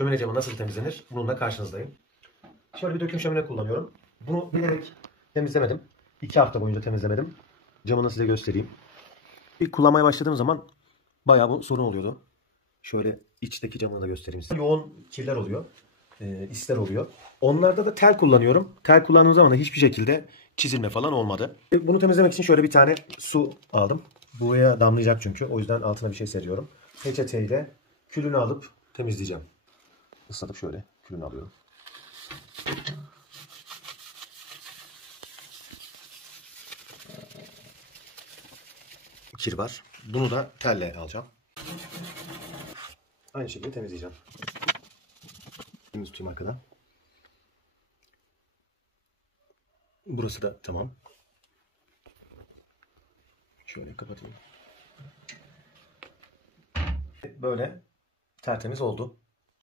Şömine camı nasıl temizlenir? Bununla karşınızdayım. Şöyle bir döküm şömine kullanıyorum. Bunu bilerek temizlemedim. 2 hafta boyunca temizlemedim. Camını size göstereyim. İlk kullanmaya başladığım zaman bayağı bu sorun oluyordu. Şöyle içteki camını da göstereyim size. Yoğun kirler oluyor. İsler oluyor. Onlarda da tel kullanıyorum. Tel kullandığım zaman da hiçbir şekilde çizilme falan olmadı. Bunu temizlemek için şöyle bir tane su aldım. Buraya damlayacak çünkü. O yüzden altına bir şey seriyorum. Peçeteyle külünü alıp temizleyeceğim. Islatıp şöyle külünü alıyorum. Kir var. Bunu da telle alacağım. Aynı şekilde temizleyeceğim. Elimi tutayım arkadan. Burası da tamam. Şöyle kapatayım. Böyle tertemiz oldu.